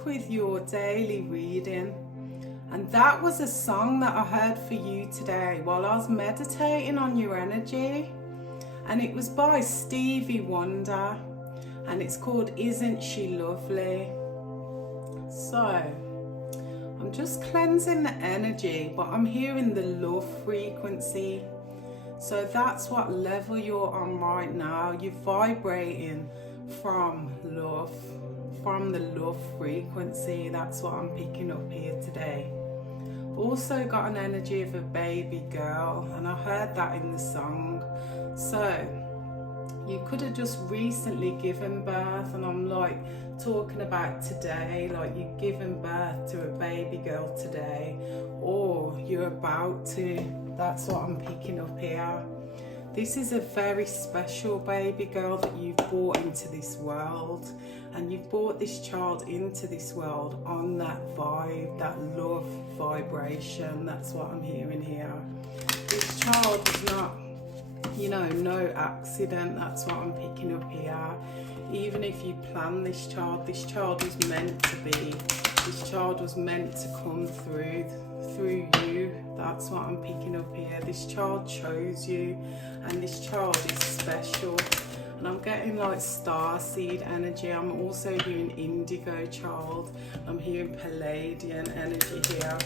back with your daily reading, and that was a song that I heard for you today while I was meditating on your energy, and it was by Stevie Wonder, and it's called Isn't She Lovely? So I'm just cleansing the energy, but I'm hearing the love frequency. So that's what level you're on right now. You're vibrating from love, from the love frequency. That's what I'm picking up here today. Also got an energy of a baby girl, and I heard that in the song. So you could have just recently given birth, and I'm like talking about today, like you've given birth to a baby girl today, or you're about to. That's what I'm picking up here. This is a very special baby girl that you've brought into this world, and you've brought this child into this world on that vibe, that love vibration. That's what I'm hearing here. This child is not, no accident. That's what I'm picking up here. Even if you plan this child was meant to be. This child was meant to come through you. That's what I'm picking up here. This child chose you, and this child is special. And I'm getting like starseed energy. I'm also hearing indigo child. I'm hearing Palladian energy here.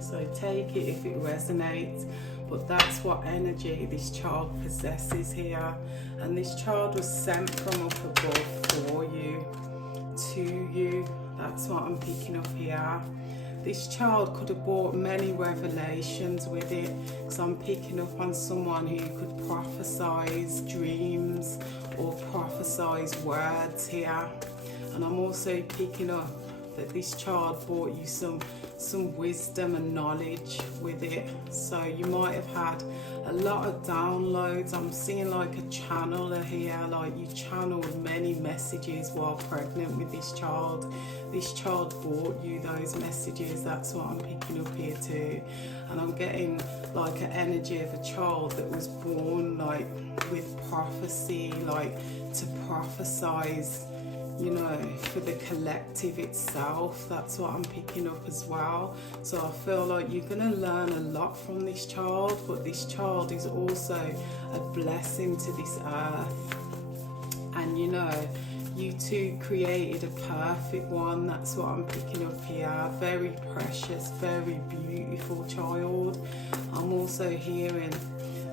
So take it if it resonates. But that's what energy this child possesses here. And this child was sent from up above for you, to you. That's what I'm picking up here. This child could have brought many revelations with it, because I'm picking up on someone who could prophesize dreams or prophesize words here. And I'm also picking up that this child brought you some wisdom and knowledge with it. So you might have had a lot of downloads. I'm seeing like a channeler here, like you channeled many messages while pregnant with this child. This child brought you those messages. That's what I'm picking up here too. And I'm getting like an energy of a child that was born like with prophecy, like to prophesize, for the collective itself. That's what I'm picking up as well. So I feel like you're going to learn a lot from this child, but this child is also a blessing to this earth. And you two created a perfect one. That's what I'm picking up here. Very precious, very beautiful child. I'm also hearing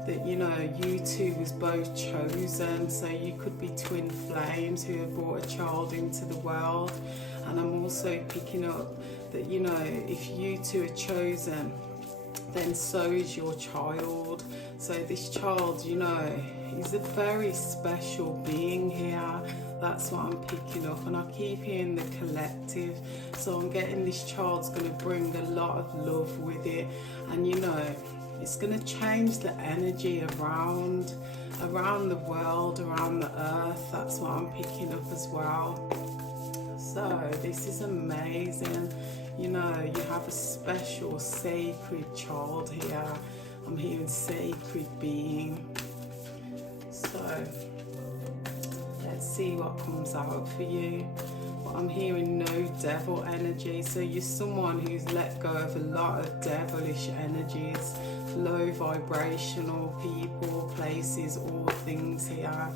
that you two was both chosen, so you could be twin flames who have brought a child into the world. And I'm also picking up that if you two are chosen, then so is your child. So this child is a very special being here. That's what I'm picking up, and I keep hearing the collective. So I'm getting this child's going to bring a lot of love with it, and it's going to change the energy around the world, around the earth. That's what I'm picking up as well. So this is amazing. You have a special sacred child here. I'm hearing sacred being. So let's see what comes out for you. But I'm hearing no devil energy. So you're someone who's let go of a lot of devilish energies, low vibrational people, places, or things here.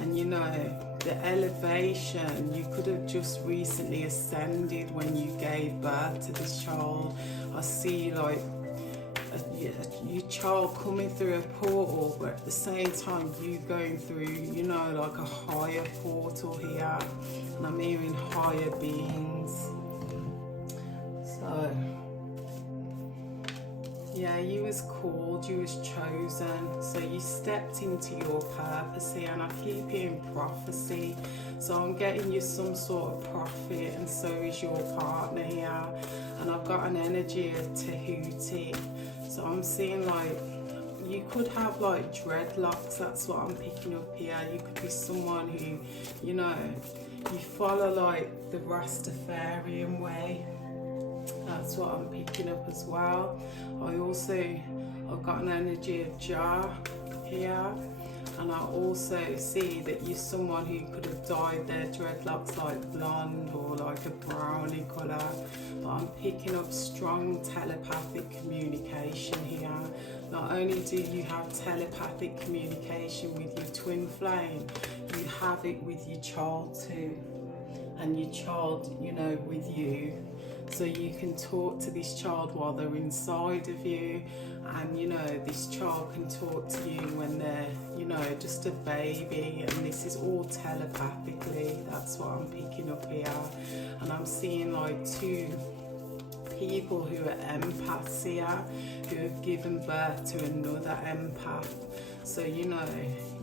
And the elevation, you could have just recently ascended when you gave birth to this child. I see like your child coming through a portal, but at the same time you going through like a higher portal here. And I'm hearing higher beings. So yeah, you was called, you was chosen, so you stepped into your purpose here. And I keep hearing prophecy, so I'm getting you some sort of prophet, and so is your partner here. And I've got an energy of Tahuti, so I'm seeing like you could have like dreadlocks. That's what I'm picking up here. You could be someone who you follow like the Rastafarian way. That's what I'm picking up as well. I've got an energy of Jah here, And I also see that you're someone who could have dyed their dreadlocks like blonde or like a brownie colour. But I'm picking up strong telepathic communication here. Not only do you have telepathic communication with your twin flame, you have it with your child too. And your child, you know, with you. So you can talk to this child while they're inside of you, and you know, this child can talk to you when they're, you know, just a baby, and this is all telepathically. That's what I'm picking up here. And I'm seeing like two people who are empaths here, who have given birth to another empath. So, you know,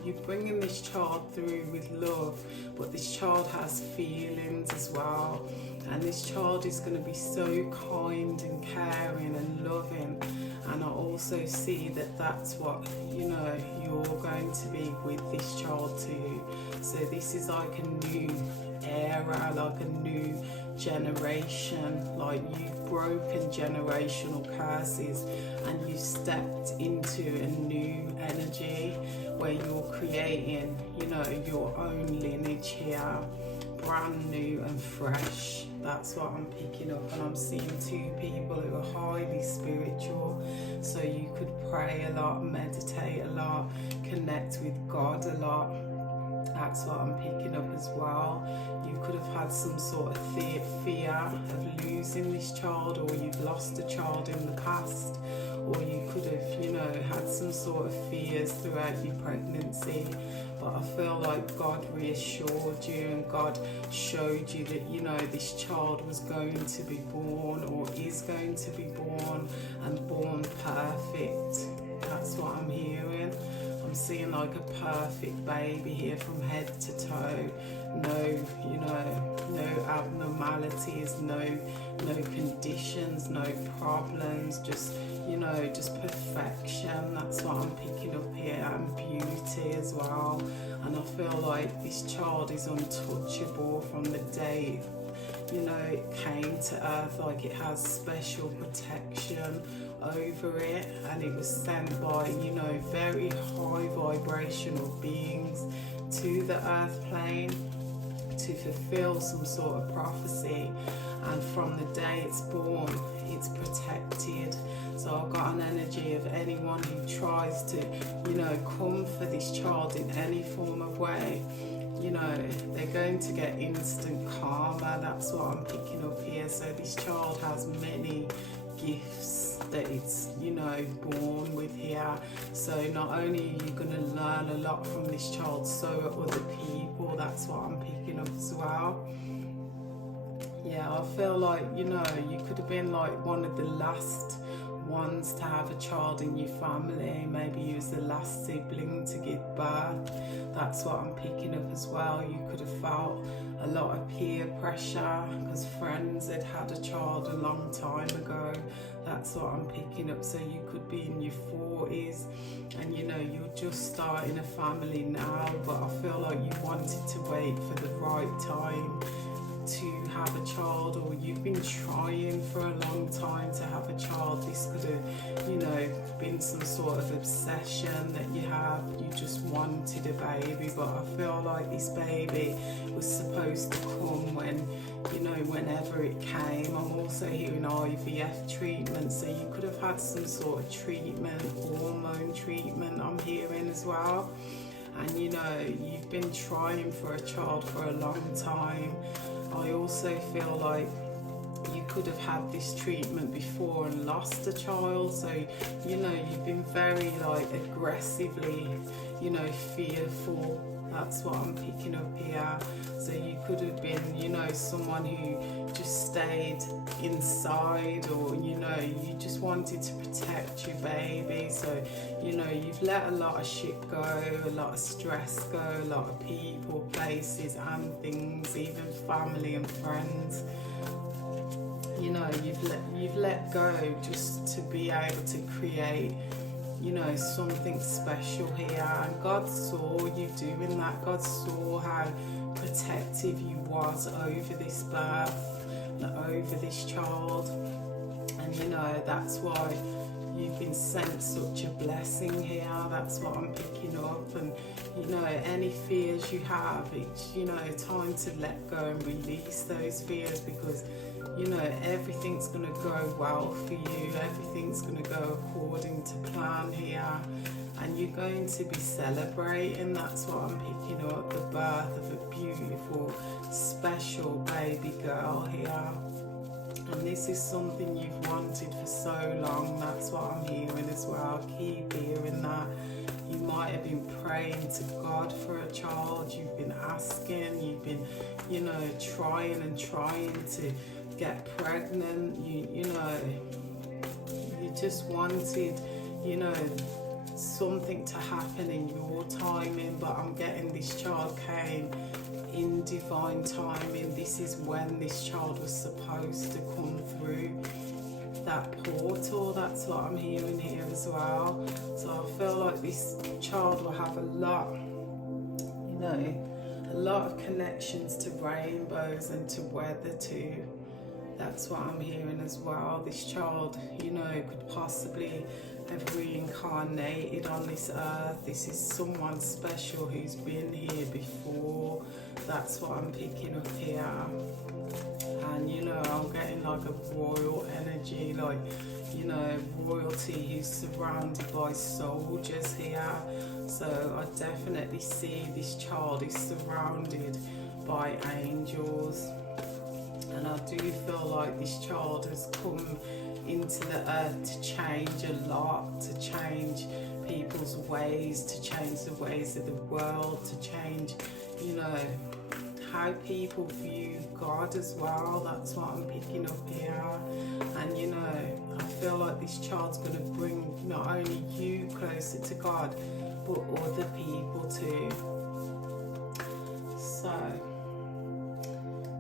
you're bringing this child through with love, but this child has feelings as well. And this child is going to be so kind and caring and loving. And I also see that that's what, you know, you're going to be with this child too. So this is like a new era, like a new generation. Like you've broken generational curses and you stepped into a new energy where you're creating, you know, your own lineage here, brand new and fresh. That's what I'm picking up. And I'm seeing two people who are highly spiritual. So you could pray a lot, meditate a lot, connect with God a lot. That's what I'm picking up as well. You could have had some sort of fear of losing this child, or you've lost a child in the past, or you could have, you know, had some sort of fears throughout your pregnancy. But I feel like God reassured you and God showed you that, you know, this child was going to be born, or is going to be born, and born perfect. That's what I'm hearing. I'm seeing like a perfect baby here from head to toe. No, you know, no abnormalities, no conditions, no problems, just, you know, just perfection. That's what I'm picking up here, and beauty as well. And I feel like this child is untouchable from the day, you know, it came to earth. Like it has special protection over it, and it was sent by, you know, very high vibrational beings to the earth plane to fulfill some sort of prophecy. And from the day it's born, it's protected. So I've got an energy of anyone who tries to, you know, come for this child in any form of way, you know, they're going to get instant karma. That's what I'm picking up here. So this child has many gifts that it's, you know, born with here. So not only are you going to learn a lot from this child, so are other people. That's what I'm picking up as well. Yeah, I feel like, you know, you could have been like one of the last ones to have a child in your family. Maybe you was the last sibling to give birth. That's what I'm picking up as well. You could have felt a lot of peer pressure because friends had had a child a long time ago. That's what I'm picking up. So you could be in your 40s and, you know, you're just starting a family now, but I feel like you wanted to wait for the right time to have a child, or you've been trying for a long time to have a child. This could have, you know, been some sort of obsession that you have. You just wanted a baby, but I feel like this baby was supposed to come when, you know, whenever it came. I'm also hearing IVF treatment, so you could have had some sort of treatment, hormone treatment I'm hearing as well. And, you know, you've been trying for a child for a long time. I also feel like you could have had this treatment before and lost a child. So, you know, you've been very like aggressively, you know, fearful. That's what I'm picking up here. So you could have been, you know, someone who just stayed inside, or, you know, you just wanted to protect your baby. So, you know, you've let a lot of shit go, a lot of stress go, a lot of people, places and things, even family and friends. You know, you've let go just to be able to create, you know, something special here. And God saw you doing that. God saw how protective you was over this birth and over this child. And, you know, that's why you've been sent such a blessing here. That's what I'm picking up. And you know, any fears you have, it's, you know, time to let go and release those fears, because you know, everything's going to go well for you. Everything's going to go according to plan here. And you're going to be celebrating. That's what I'm picking up. The birth of a beautiful, special baby girl here. And this is something you've wanted for so long. That's what I'm hearing as well. Keep hearing that. You might have been praying to God for a child. You've been asking. You've been, you know, trying and trying to get pregnant. You know, you just wanted, you know, something to happen in your timing. But I'm getting this child came in divine timing. This is when this child was supposed to come through that portal. That's what I'm hearing here as well. So I feel like this child will have a lot, you know, a lot of connections to rainbows and to weather too. That's what I'm hearing as well. This child, you know, could possibly have reincarnated on this earth. This is someone special who's been here before. That's what I'm picking up here. And you know, I'm getting like a royal energy, like, you know, royalty who's surrounded by soldiers here. So I definitely see this child is surrounded by angels. And I do feel like this child has come into the earth to change a lot, to change people's ways, to change the ways of the world, to change, you know, how people view God as well. That's what I'm picking up here. And you know, I feel like this child's going to bring not only you closer to God, but other people too. So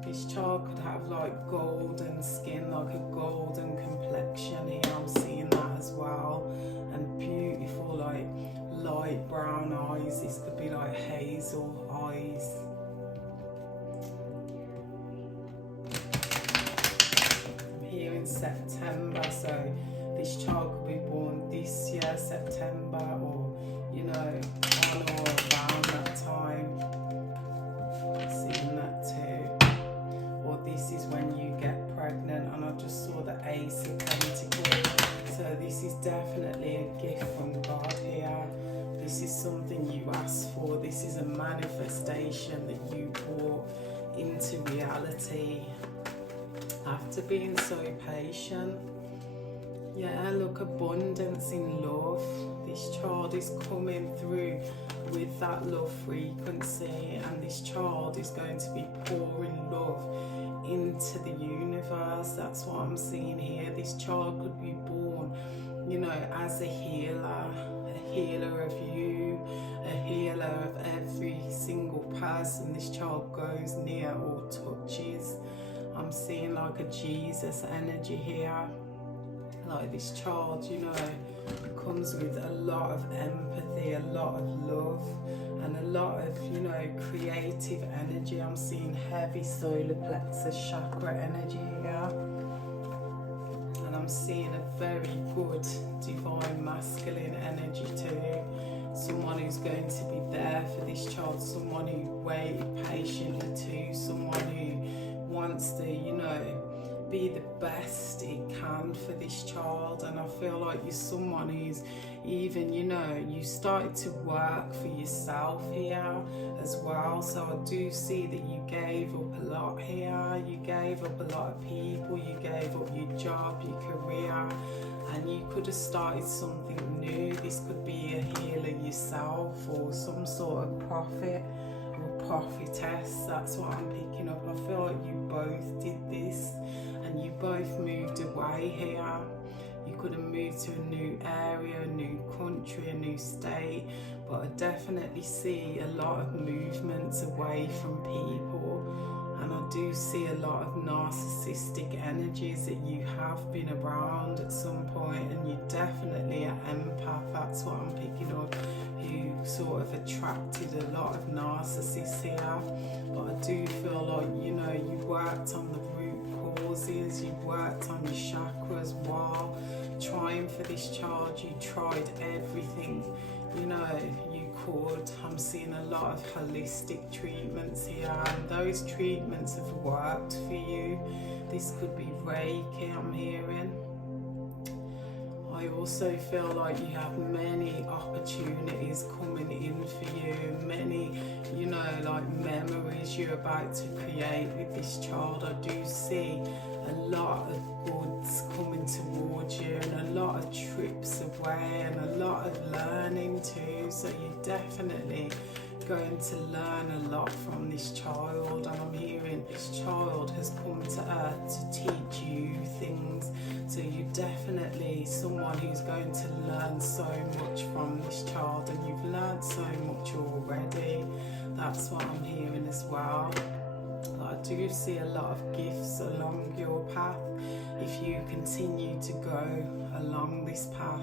this child could have like golden skin, like a golden complexion here. I'm seeing that as well. And beautiful, like light brown eyes. This could be like hazel eyes. I'm here in September, so this child could be born this year, September, or you know, on or around that time. Seeing that too. Or this is when you get pregnant. And I just saw the Ace of Pentacles. So this is definitely a gift from God here. This is something you asked for. This is a manifestation that you brought into reality after being so patient. Yeah, look, abundance in love. This child is coming through with that love frequency, and this child is going to be pouring love into the universe. That's what I'm seeing here. This child could be born, you know, as a healer of you, a healer of every single person this child goes near or touches. I'm seeing like a Jesus energy here. Like this child, you know, comes with a lot of empathy, a lot of love, and a lot of, you know, creative energy. I'm seeing heavy solar plexus chakra energy here. And I'm seeing a very good divine masculine energy too. Someone who's going to be there for this child, someone who waited patiently too, someone who wants to, you know, be the best it can for this child. And I feel like you're someone who's even, you know, you started to work for yourself here as well. So I do see that you gave up a lot here. You gave up a lot of people, you gave up your job, your career, and you could have started something new. This could be a healer yourself, or some sort of prophet or prophetess. That's what I'm picking up. I feel like you both did this, and you both moved away here. You could have moved to a new area, a new country, a new state, but I definitely see a lot of movements away from people. And I do see a lot of narcissistic energies that you have been around at some point, and you're definitely an empath. That's what I'm picking up, who sort of attracted a lot of narcissists here. But I do feel like, you know, you worked on the root causes Pisces, you've worked on your chakras while trying for this child. You tried everything, you know, you could. I'm seeing a lot of holistic treatments here, and those treatments have worked for you. This could be Reiki, I'm hearing. I also feel like you have many opportunities coming in for you, many, you know, like memories you're about to create with this child. I do see a lot of goods coming towards you, and a lot of trips away, and a lot of learning too. So you're definitely going to learn a lot from this child, and I'm hearing this child has come to earth to teach you things. So you're definitely someone who's going to learn so much from this child, and you've learned so much already. That's what I'm hearing as well. I do see a lot of gifts along your path if you continue to go along this path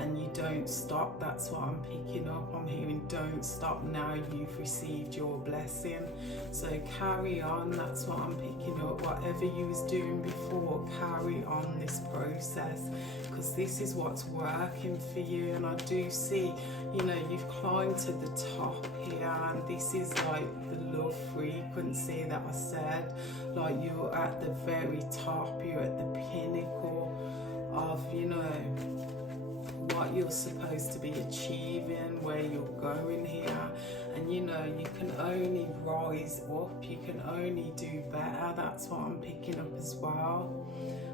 and you don't stop. That's what I'm picking up. I'm hearing don't stop now you've received your blessing. So carry on. That's what I'm picking up. Whatever you was doing before, carry on this process, because this is what's working for you. And I do see, you know, you've climbed to the top here, and this is like the love frequency that I said. Like you're at the very top, you're at the pinnacle of, you know, what you're supposed to be achieving, where you're going here. And you know, you can only rise up, you can only do better. That's what I'm picking up as well.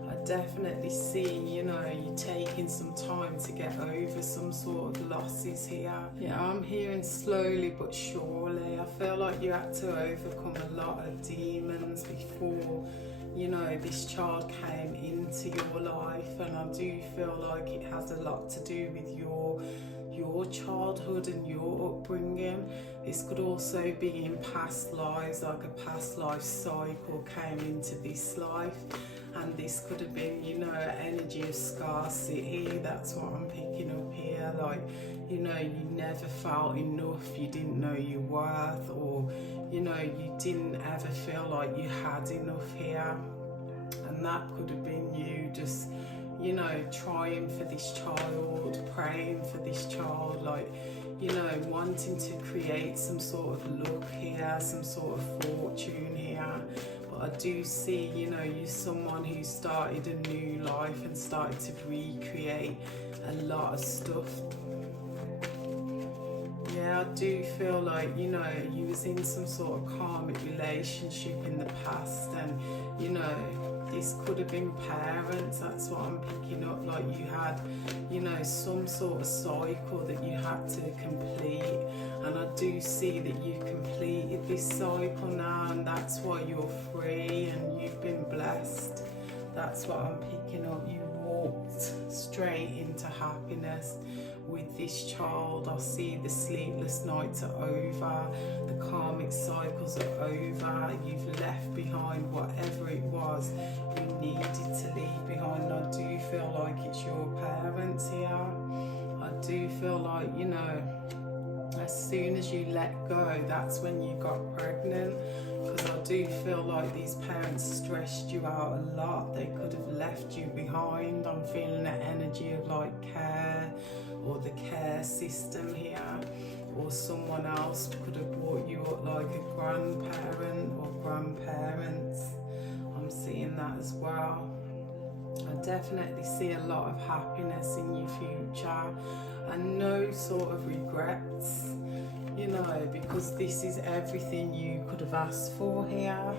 I definitely see, you know, you taking some time to get over some sort of losses here. Yeah, I'm hearing slowly but surely. I feel like you had to overcome a lot of demons before, you know, this child came into your life, and I do feel like it has a lot to do with your childhood and your upbringing. This could also be in past lives, like a past life cycle came into this life, and this could have been, you know, energy of scarcity. That's what I'm picking up here. Like, you know, you never felt enough, you didn't know your worth, or, you know, you didn't ever feel like you had enough here. And that could have been you just, you know, trying for this child, praying for this child, like, you know, wanting to create some sort of luck here, some sort of fortune here. But I do see, you know, you're someone who started a new life and started to recreate a lot of stuff. Yeah, I do feel like, you know, you was in some sort of karmic relationship in the past, and, you know, this could have been parents. That's what I'm picking up. Like you had, you know, some sort of cycle that you had to complete, and I do see that you completed this cycle now, and that's why you're free and you've been blessed. That's what I'm picking up. You walked straight into happiness with this child. I see the sleepless nights are over, the karmic cycles are over. You've left behind whatever it was you needed to leave behind. I do feel like it's your parents here. I do feel like, you know, as soon as you let go, that's when you got pregnant. Because I do feel like these parents stressed you out a lot. They could have left you behind. I'm feeling the energy of like care, or the care system here, or someone else could have brought you up, like a grandparent or grandparents. I'm seeing that as well. I definitely see a lot of happiness in your future, and no sort of regrets, you know, because this is everything you could have asked for here.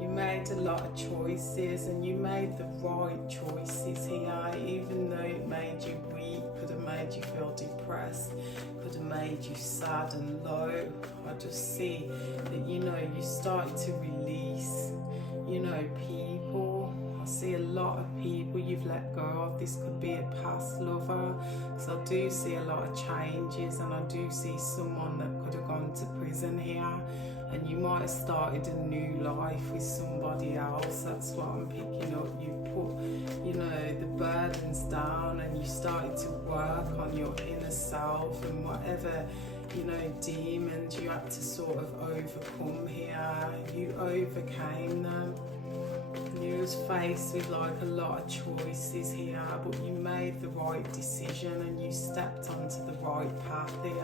You made a lot of choices, and you made the right choices here, even though it made you weak, could have made you feel depressed, could have made you sad and low. I just see that, you know, you started to release, you know, people. I see a lot of people you've let go of. This could be a past lover, because I do see a lot of changes, and I do see someone that could have gone to prison here, and you might have started a new life with somebody else. That's what I'm picking up. You put, you know, the burdens down, and you started to work on your inner self, and whatever, you know, demons you had to sort of overcome here, you overcame them. You was faced with like a lot of choices here, but you made the right decision and you stepped onto the right path here.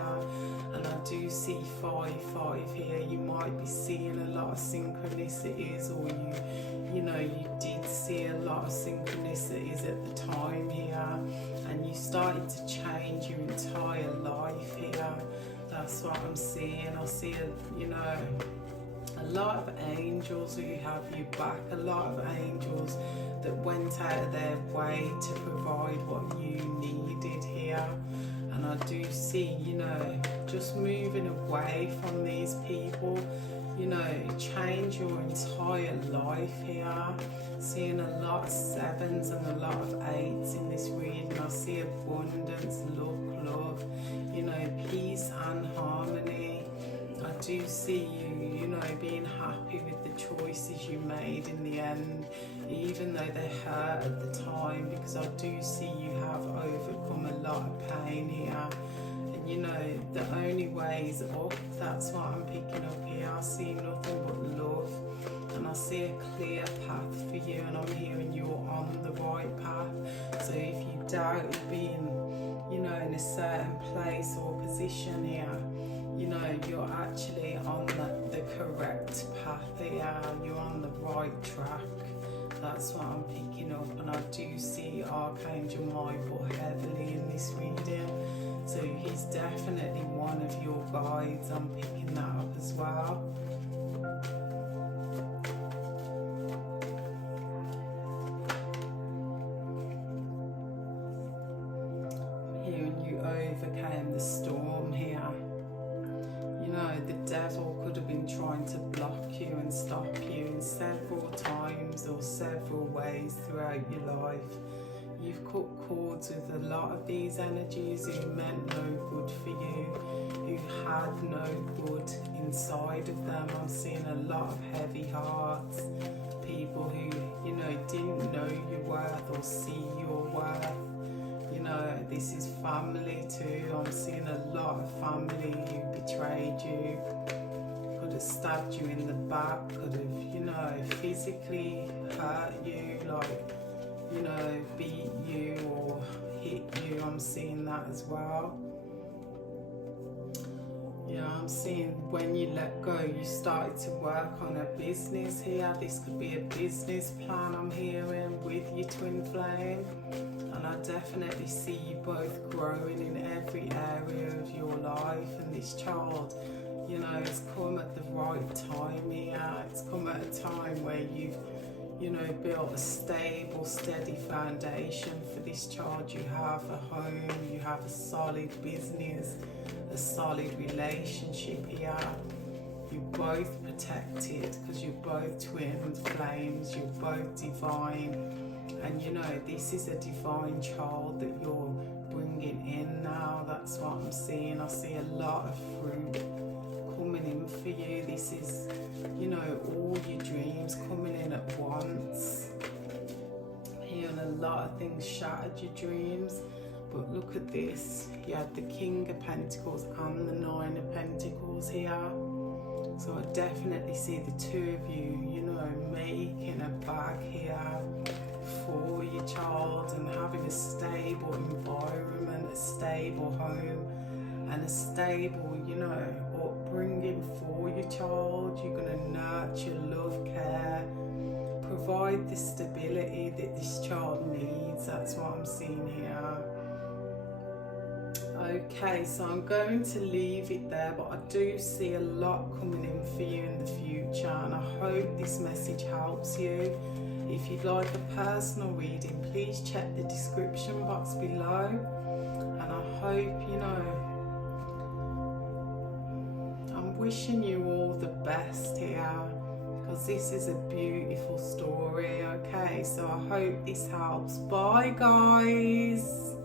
And I do see 5-5 here. You might be seeing a lot of synchronicities, or you know, you did see a lot of synchronicities at the time here, and you started to change your entire life here. That's what I'm seeing. I see a lot of angels who have you back, a lot of angels that went out of their way to provide what you needed here. And I do see, just moving away from these people, change your entire life here. Seeing a lot of 7s and a lot of 8s in this reading. I see abundance, luck, love, peace and harmony. I do see you, being happy with the choices you made in the end, even though they hurt at the time, because I do see you have overcome a lot of pain here. And the only way is up. That's what I'm picking up here. I see nothing but love, and I see a clear path for you, and I'm hearing you're on the right path. So if you doubt being, in a certain place or position here, you're actually on the correct path here. You're on the right track. That's what I'm picking up. And I do see Archangel Michael heavily in this reading. So he's definitely one of your guides. I'm picking that up as well. Hearing you overcame the storm here. The devil could have been trying to block you and stop you in several times or several ways throughout your life. You've cut cords with a lot of these energies who meant no good for you, who had no good inside of them. I'm seeing a lot of heavy hearts, people who, didn't know your worth or see your worth. This is family too. I'm seeing a lot of family who betrayed you, could have stabbed you in the back, could have, physically hurt you, beat you or hit you. I'm seeing that as well. I'm seeing when you let go, you started to work on a business here. This could be a business plan I'm hearing with your twin flame. And I definitely see you both growing in every area of your life. And this child, it's come at the right time here. It's come at a time where you've, built a stable, steady foundation for this child. You have a home, you have a solid business, a solid relationship here. You're both protected because you're both twin flames, you're both divine. And this is a divine child that you're bringing in now. That's what I'm seeing. I see a lot of fruit coming in for you. This is, all your dreams coming in at once. Hearing a lot of things shattered your dreams. But look at this. You had the King of Pentacles and the Nine of Pentacles here. So I definitely see the two of you, making a bag here for your child and having a stable environment, a stable home, and a stable, upbringing for your child. You're going to nurture, love, care, provide the stability that this child needs. That's what I'm seeing here. Okay, so I'm going to leave it there, but I do see a lot coming in for you in the future, and I hope this message helps you. If you'd like a personal reading, please check the description box below, and I hope, I'm wishing you all the best here, because this is a beautiful story. Okay, so I hope this helps. Bye guys.